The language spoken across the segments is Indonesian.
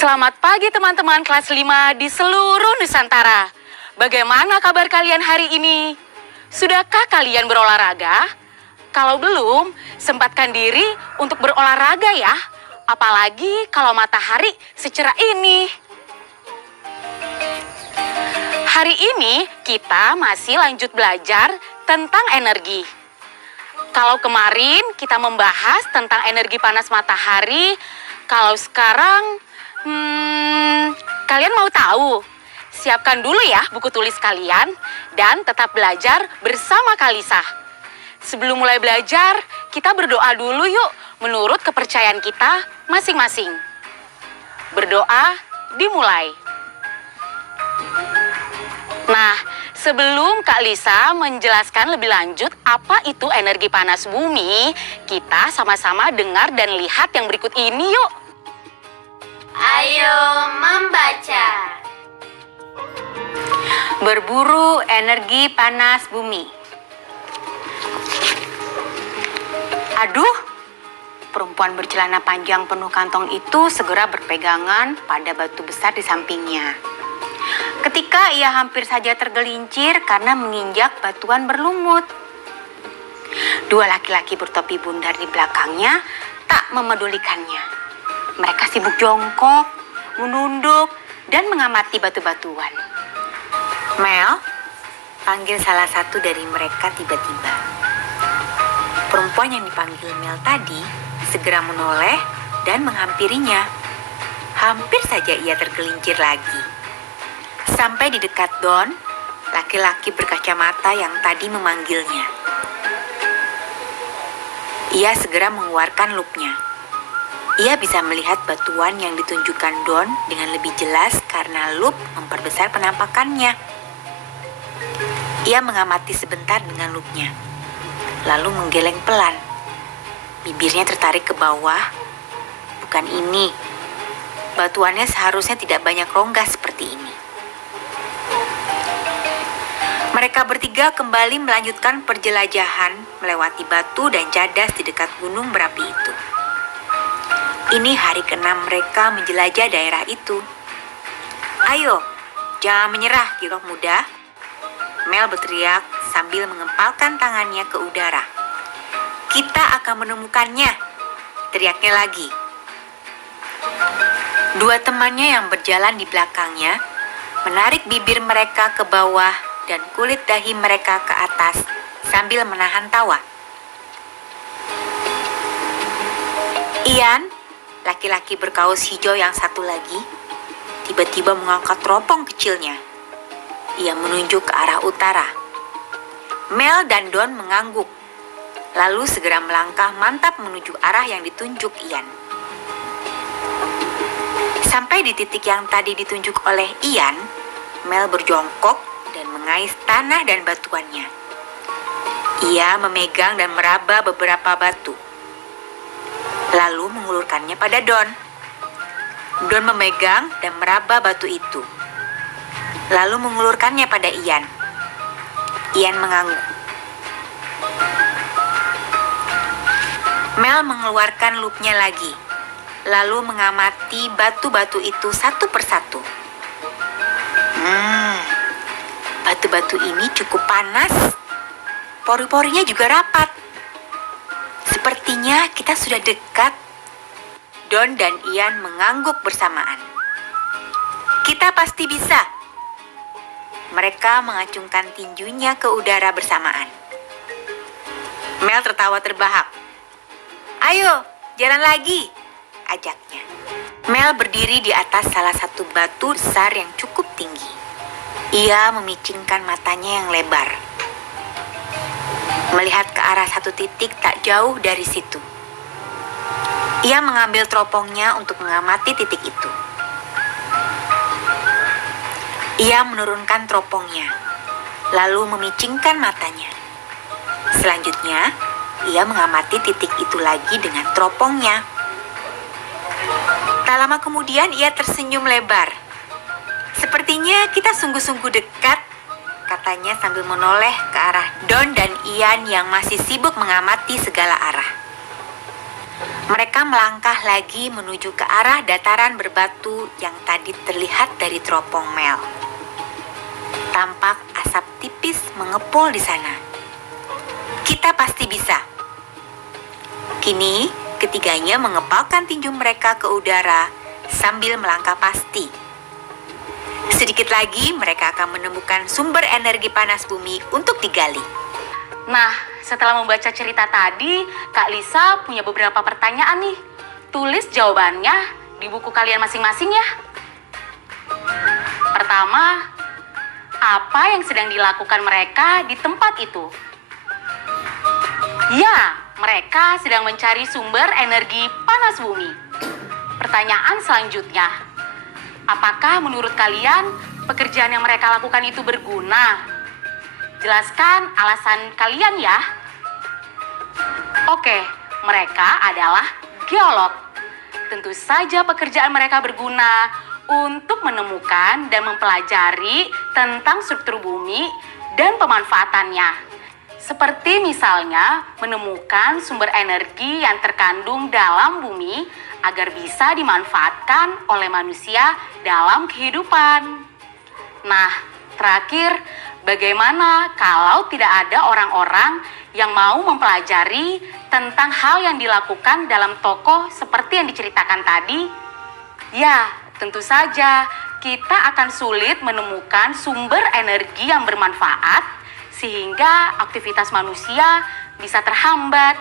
Selamat pagi teman-teman kelas 5 di seluruh Nusantara. Bagaimana kabar kalian hari ini? Sudahkah kalian berolahraga? Kalau belum, sempatkan diri untuk berolahraga ya. Apalagi kalau matahari secerah ini. Hari ini kita masih lanjut belajar tentang energi. Kalau kemarin kita membahas tentang energi panas matahari, kalau sekarang kalian mau tahu? Siapkan dulu ya buku tulis kalian dan tetap belajar bersama Kalisa. Sebelum mulai belajar, kita berdoa dulu yuk menurut kepercayaan kita masing-masing. Berdoa dimulai. Nah, sebelum Kak Lisa menjelaskan lebih lanjut apa itu energi panas bumi, kita sama-sama dengar dan lihat yang berikut ini yuk. Ayo membaca. Berburu energi panas bumi. Aduh, perempuan bercelana panjang penuh kantong itu segera berpegangan pada batu besar di sampingnya. Ketika ia hampir saja tergelincir karena menginjak batuan berlumut. Dua laki-laki bertopi bundar di belakangnya tak memedulikannya. Mereka sibuk jongkok, menunduk, dan mengamati batu-batuan. Mel, panggil salah satu dari mereka tiba-tiba. Perempuan yang dipanggil Mel tadi segera menoleh dan menghampirinya. Hampir saja ia tergelincir lagi. Sampai di dekat Don, laki-laki berkacamata yang tadi memanggilnya. Ia segera mengeluarkan loopnya. Ia bisa melihat batuan yang ditunjukkan Don dengan lebih jelas karena loop memperbesar penampakannya. Ia mengamati sebentar dengan loopnya, lalu menggeleng pelan. Bibirnya tertarik ke bawah. Bukan ini. Batuannya seharusnya tidak banyak rongga seperti ini. Mereka bertiga kembali melanjutkan perjelajahan melewati batu dan cadas di dekat gunung berapi itu. Ini hari ke-6 mereka menjelajah daerah itu. Ayo, jangan menyerah, Girok muda. Mel berteriak sambil mengempalkan tangannya ke udara. Kita akan menemukannya, teriaknya lagi. Dua temannya yang berjalan di belakangnya menarik bibir mereka ke bawah dan kulit dahi mereka ke atas sambil menahan tawa. Ian, laki-laki berkaus hijau yang satu lagi, tiba-tiba mengangkat teropong kecilnya. Ia menunjuk ke arah utara. Mel dan Don mengangguk, lalu segera melangkah mantap menuju arah yang ditunjuk Ian. Sampai di titik yang tadi ditunjuk oleh Ian, Mel berjongkok dan mengais tanah dan batuannya. Ia memegang dan meraba beberapa batu, lalu mengulurkannya pada Don. Don memegang dan meraba batu itu, lalu mengulurkannya pada Ian. Ian mengangguk. Mel mengeluarkan loopnya lagi, lalu mengamati batu-batu itu satu persatu. Batu-batu ini cukup panas. Pori-porinya juga rapat. Sepertinya kita sudah dekat. Don dan Ian mengangguk bersamaan. Kita pasti bisa. Mereka mengacungkan tinjunya ke udara bersamaan. Mel tertawa terbahak. Ayo, jalan lagi, ajaknya. Mel berdiri di atas salah satu batu besar yang cukup tinggi. Ia memicingkan matanya yang lebar, melihat ke arah satu titik tak jauh dari situ. Ia mengambil teropongnya untuk mengamati titik itu. Ia menurunkan teropongnya, lalu memicingkan matanya. Selanjutnya, ia mengamati titik itu lagi dengan teropongnya. Tak lama kemudian ia tersenyum lebar. Sepertinya kita sungguh-sungguh dekat, katanya sambil menoleh ke arah Don dan Ian yang masih sibuk mengamati segala arah. Mereka melangkah lagi menuju ke arah dataran berbatu yang tadi terlihat dari teropong Mel. Tampak asap tipis mengepul di sana. Kita pasti bisa. Kini, ketiganya mengepalkan tinju mereka ke udara sambil melangkah pasti. Sedikit lagi mereka akan menemukan sumber energi panas bumi untuk digali. Nah, setelah membaca cerita tadi, Kak Lisa punya beberapa pertanyaan nih. Tulis jawabannya di buku kalian masing-masing ya. Pertama, apa yang sedang dilakukan mereka di tempat itu? Ya, mereka sedang mencari sumber energi panas bumi. Pertanyaan selanjutnya, apakah menurut kalian pekerjaan yang mereka lakukan itu berguna? Jelaskan alasan kalian ya. Oke, mereka adalah geolog. Tentu saja pekerjaan mereka berguna untuk menemukan dan mempelajari tentang struktur bumi dan pemanfaatannya. Seperti misalnya menemukan sumber energi yang terkandung dalam bumi agar bisa dimanfaatkan oleh manusia dalam kehidupan. Nah, terakhir, bagaimana kalau tidak ada orang-orang yang mau mempelajari tentang hal yang dilakukan dalam tokoh seperti yang diceritakan tadi? Ya, tentu saja kita akan sulit menemukan sumber energi yang bermanfaat sehingga aktivitas manusia bisa terhambat.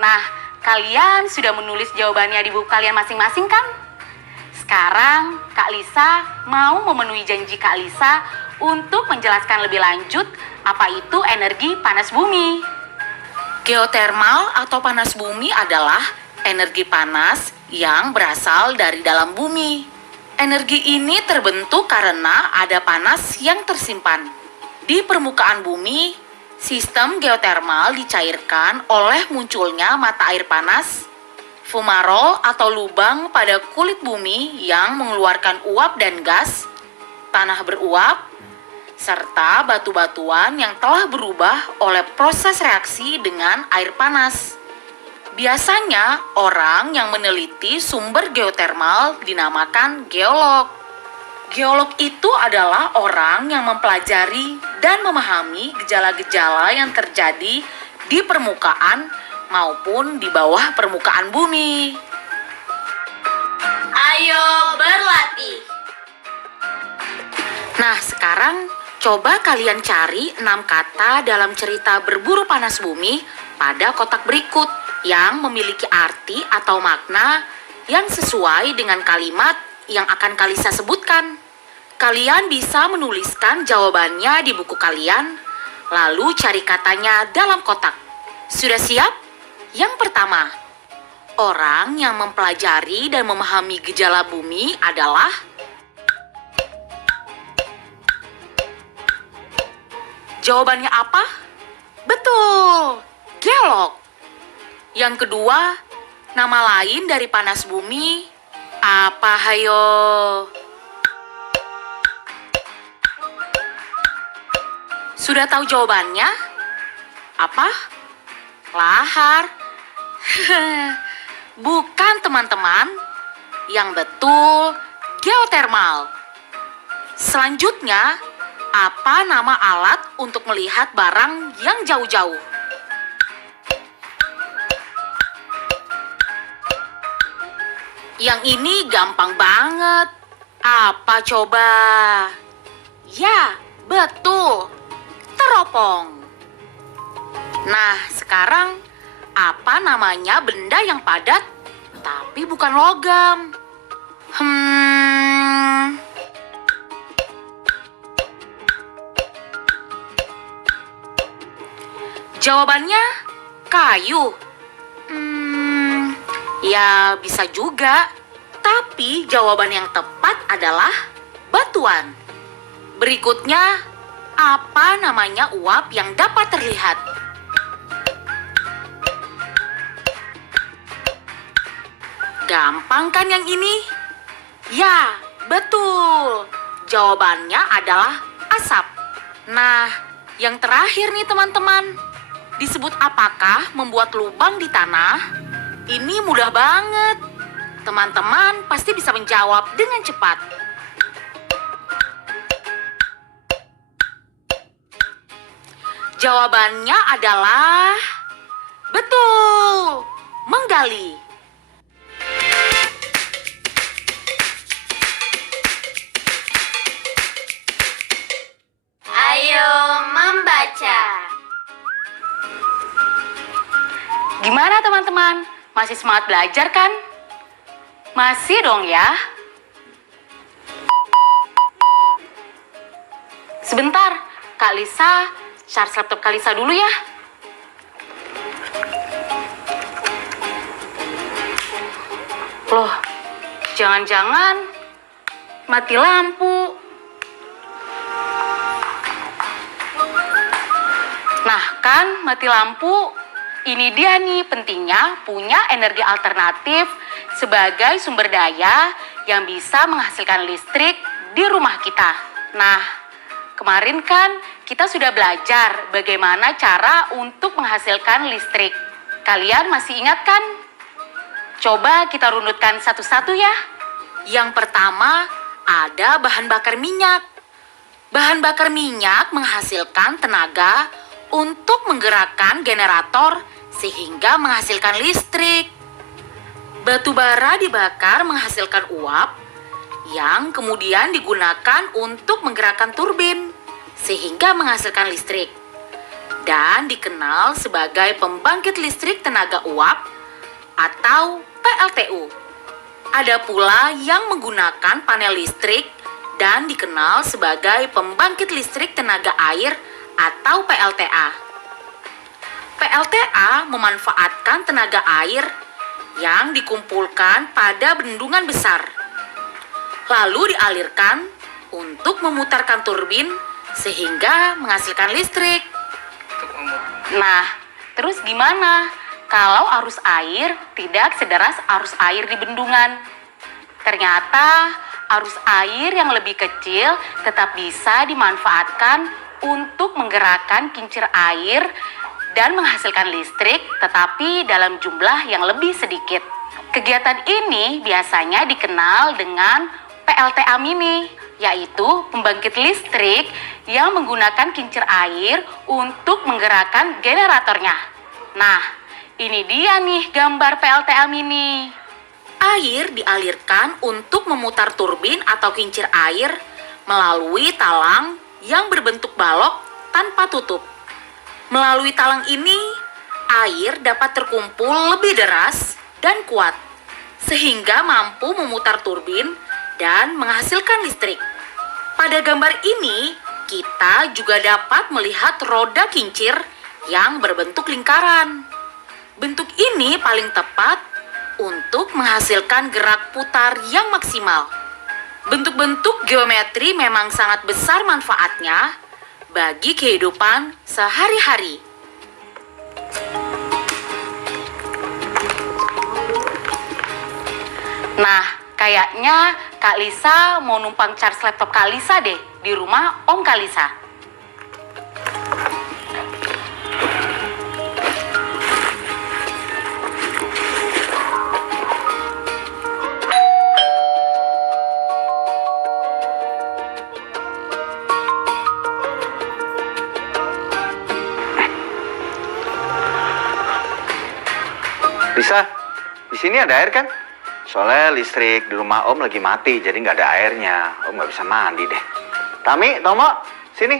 Nah, kalian sudah menulis jawabannya di buku kalian masing-masing kan? Sekarang Kak Lisa mau memenuhi janji Kak Lisa untuk menjelaskan lebih lanjut apa itu energi panas bumi. Geotermal atau panas bumi adalah energi panas yang berasal dari dalam bumi. Energi ini terbentuk karena ada panas yang tersimpan. Di permukaan bumi, sistem geotermal dicairkan oleh munculnya mata air panas, fumarole atau lubang pada kulit bumi yang mengeluarkan uap dan gas, tanah beruap, serta batu-batuan yang telah berubah oleh proses reaksi dengan air panas. Biasanya, orang yang meneliti sumber geotermal dinamakan geolog. Geolog itu adalah orang yang mempelajari dan memahami gejala-gejala yang terjadi di permukaan maupun di bawah permukaan bumi. Ayo berlatih. Nah, sekarang coba kalian cari 6 kata dalam cerita Berburu Panas Bumi pada kotak berikut yang memiliki arti atau makna yang sesuai dengan kalimat yang akan Kalisa sebutkan. Kalian bisa menuliskan jawabannya di buku kalian, lalu cari katanya dalam kotak. Sudah siap? Yang pertama, orang yang mempelajari dan memahami gejala bumi adalah jawabannya apa? Betul, geolog. Yang kedua, nama lain dari panas bumi apa hayo? Sudah tahu jawabannya? Apa? Lahar. Bukan teman-teman. Yang betul, geotermal. Selanjutnya, apa nama alat untuk melihat barang yang jauh-jauh? Yang ini gampang banget. Apa coba? Ya, betul. Teropong. Nah, sekarang apa namanya benda yang padat tapi bukan logam? Jawabannya kayu. Ya bisa juga. Tapi jawaban yang tepat adalah batuan. Berikutnya, apa namanya uap yang dapat terlihat? Gampang kan yang ini? Ya, betul. Jawabannya adalah asap. Nah, yang terakhir nih teman-teman. Disebut apakah membuat lubang di tanah? Ini mudah banget. Teman-teman pasti bisa menjawab dengan cepat. Jawabannya adalah betul, menggali. Ayo membaca. Gimana teman-teman? Masih semangat belajar kan? Masih dong ya. Sebentar, Kak Lisa, charge laptop Kak Lisa dulu ya. Loh, jangan-jangan mati lampu. Nah kan, mati lampu. Ini dia nih pentingnya punya energi alternatif sebagai sumber daya yang bisa menghasilkan listrik di rumah kita. Nah, kemarin kan kita sudah belajar bagaimana cara untuk menghasilkan listrik. Kalian masih ingat kan? Coba kita runutkan satu-satu ya. Yang pertama ada bahan bakar minyak. Bahan bakar minyak menghasilkan tenaga untuk menggerakkan generator sehingga menghasilkan listrik. Batu bara dibakar menghasilkan uap yang kemudian digunakan untuk menggerakkan turbin sehingga menghasilkan listrik dan dikenal sebagai pembangkit listrik tenaga uap atau PLTU. Ada pula yang menggunakan panel listrik dan dikenal sebagai pembangkit listrik tenaga air atau PLTA. PLTA memanfaatkan tenaga air yang dikumpulkan pada bendungan besar, lalu dialirkan untuk memutarkan turbin sehingga menghasilkan listrik. Nah, terus gimana kalau arus air tidak sederas arus air di bendungan? Ternyata arus air yang lebih kecil tetap bisa dimanfaatkan untuk menggerakkan kincir air dan menghasilkan listrik, tetapi dalam jumlah yang lebih sedikit. Kegiatan ini biasanya dikenal dengan PLTA mini, yaitu pembangkit listrik yang menggunakan kincir air untuk menggerakkan generatornya. Nah, ini dia nih gambar PLTA mini. Air dialirkan untuk memutar turbin atau kincir air melalui talang yang berbentuk balok tanpa tutup. Melalui talang ini, air dapat terkumpul lebih deras dan kuat, sehingga mampu memutar turbin dan menghasilkan listrik. Pada gambar ini, kita juga dapat melihat roda kincir yang berbentuk lingkaran. Bentuk ini paling tepat untuk menghasilkan gerak putar yang maksimal. Bentuk-bentuk geometri memang sangat besar manfaatnya bagi kehidupan sehari-hari. Nah, kayaknya Kak Lisa mau numpang charge laptop Kak Lisa deh di rumah Om Kak Lisa. Lisa, di sini ada air kan? Soalnya listrik di rumah Om lagi mati, jadi nggak ada airnya. Om nggak bisa mandi deh. Tami, Tomo, sini.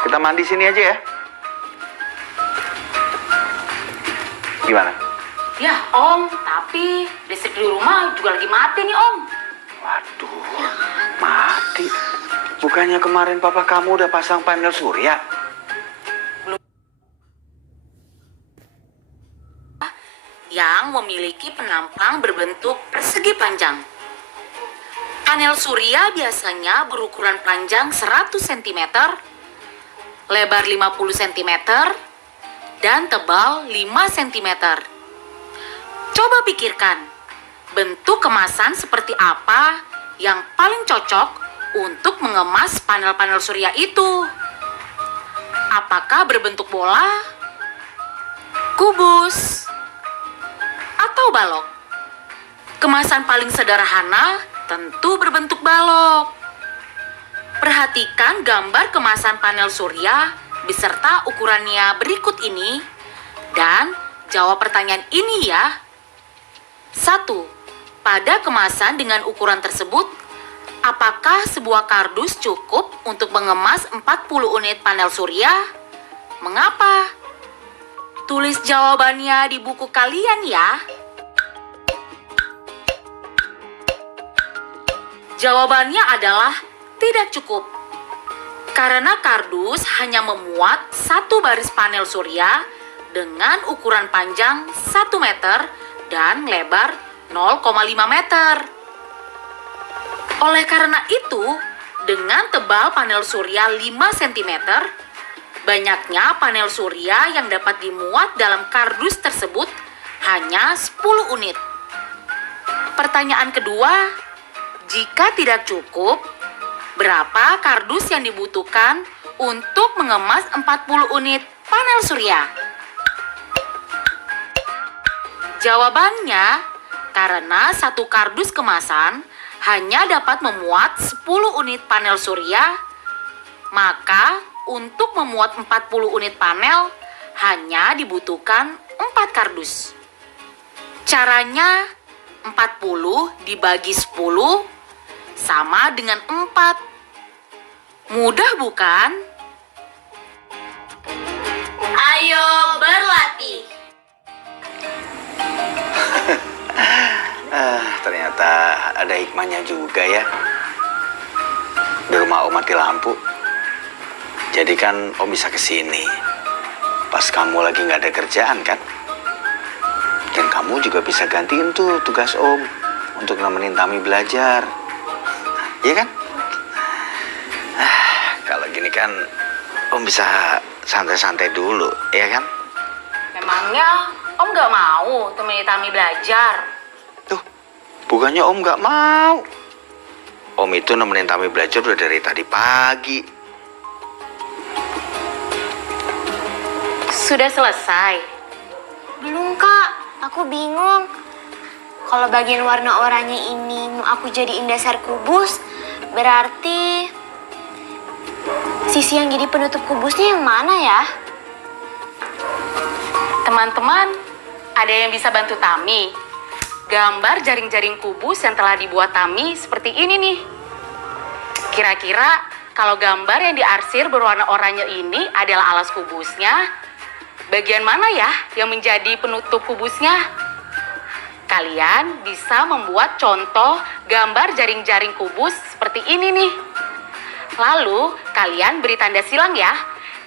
Kita mandi sini aja ya. Gimana? Ya Om, tapi listrik di rumah juga lagi mati nih Om. Waduh, mati. Bukannya kemarin papa kamu udah pasang panel surya? Yang memiliki penampang berbentuk persegi panjang. Panel surya biasanya berukuran panjang 100 cm, lebar 50 cm, dan tebal 5 cm. Coba pikirkan, bentuk kemasan seperti apa yang paling cocok untuk mengemas panel-panel surya itu? Apakah berbentuk bola, kubus, atau balok? Kemasan paling sederhana tentu berbentuk balok. Perhatikan gambar kemasan panel surya beserta ukurannya berikut ini dan jawab pertanyaan ini ya. 1. Pada kemasan dengan ukuran tersebut, apakah sebuah kardus cukup untuk mengemas 40 unit panel surya? Mengapa? Tulis jawabannya di buku kalian ya. Jawabannya adalah tidak cukup. Karena kardus hanya memuat satu baris panel surya dengan ukuran panjang 1 meter dan lebar 0,5 meter. Oleh karena itu, dengan tebal panel surya 5 cm, banyaknya panel surya yang dapat dimuat dalam kardus tersebut hanya 10 unit. Pertanyaan kedua, jika tidak cukup, berapa kardus yang dibutuhkan untuk mengemas 40 unit panel surya? Jawabannya, karena satu kardus kemasan hanya dapat memuat 10 unit panel surya, maka untuk memuat 40 unit panel hanya dibutuhkan 4 kardus. Caranya 40 dibagi 10 sama dengan 4. Mudah bukan? Ayo berlatih. Ternyata ada hikmahnya juga ya. Di rumah Om mati lampu. Jadi kan Om bisa kesini pas kamu lagi nggak ada kerjaan kan? Dan kamu juga bisa gantiin tuh tugas Om untuk nemenin Tami belajar. Iya kan? Kalau gini kan Om bisa santai-santai dulu, ya kan? Memangnya Om gak mau temenin Tami belajar? Tuh, bukannya Om nggak mau. Om itu nemenin Tami belajar udah dari tadi pagi. Sudah selesai? Belum kak, aku bingung. Kalau bagian warna oranye ini mau aku jadiin dasar kubus, berarti sisi yang jadi penutup kubusnya yang mana ya? Teman-teman, ada yang bisa bantu Tami? Gambar jaring-jaring kubus yang telah dibuat Tami seperti ini nih. Kira-kira kalau gambar yang diarsir berwarna oranye ini adalah alas kubusnya, bagian mana ya yang menjadi penutup kubusnya? Kalian bisa membuat contoh gambar jaring-jaring kubus seperti ini nih. Lalu kalian beri tanda silang ya.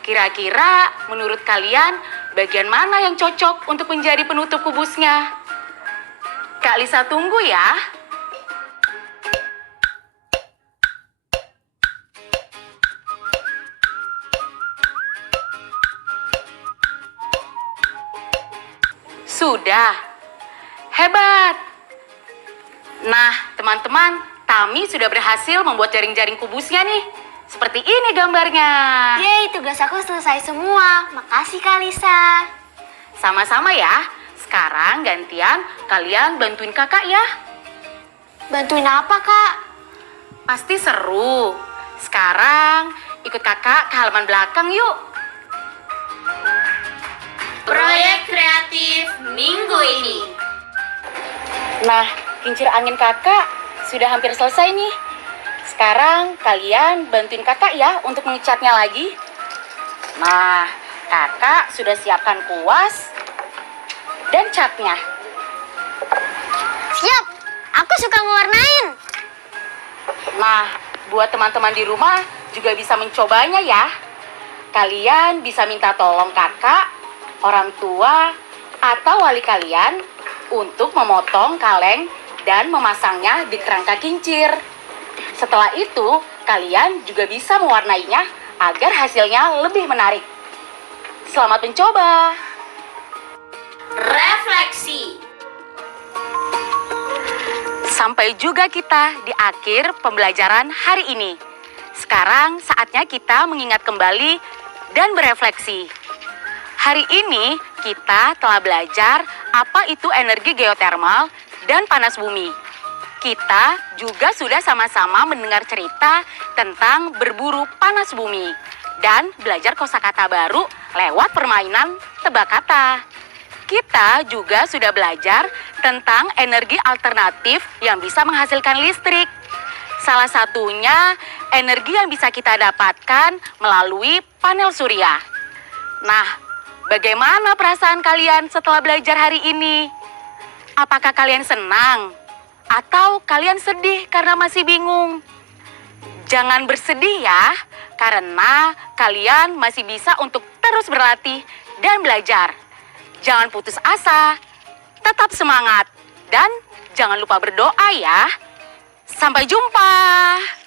Kira-kira menurut kalian bagian mana yang cocok untuk menjadi penutup kubusnya? Kak Lisa tunggu ya. Sudah. Hebat. Nah, teman-teman, Tami sudah berhasil membuat jaring-jaring kubusnya nih. Seperti ini gambarnya. Yeay, tugas aku selesai semua. Makasih Kak Lisa. Sama-sama ya. Sekarang gantian kalian bantuin kakak ya. Bantuin apa kak? Pasti seru. Sekarang ikut kakak ke halaman belakang yuk. Proyek kreatif minggu ini. Nah, kincir angin kakak sudah hampir selesai nih. Sekarang kalian bantuin kakak ya untuk mengecatnya lagi. Nah, kakak sudah siapkan kuas dan catnya. Siap, aku suka ngewarnain. Nah, buat teman-teman di rumah juga bisa mencobanya ya. Kalian bisa minta tolong kakak, orang tua, atau wali kalian untuk memotong kaleng dan memasangnya di kerangka kincir. Setelah itu, kalian juga bisa mewarnainya agar hasilnya lebih menarik. Selamat mencoba. Refleksi. Sampai juga kita di akhir pembelajaran hari ini. Sekarang saatnya kita mengingat kembali dan berefleksi. Hari ini kita telah belajar apa itu energi geotermal dan panas bumi. Kita juga sudah sama-sama mendengar cerita tentang berburu panas bumi dan belajar kosakata baru lewat permainan tebak kata. Kita juga sudah belajar tentang energi alternatif yang bisa menghasilkan listrik. Salah satunya energi yang bisa kita dapatkan melalui panel surya. Nah, bagaimana perasaan kalian setelah belajar hari ini? Apakah kalian senang? Atau kalian sedih karena masih bingung? Jangan bersedih ya, karena kalian masih bisa untuk terus berlatih dan belajar. Jangan putus asa, tetap semangat, dan jangan lupa berdoa ya. Sampai jumpa.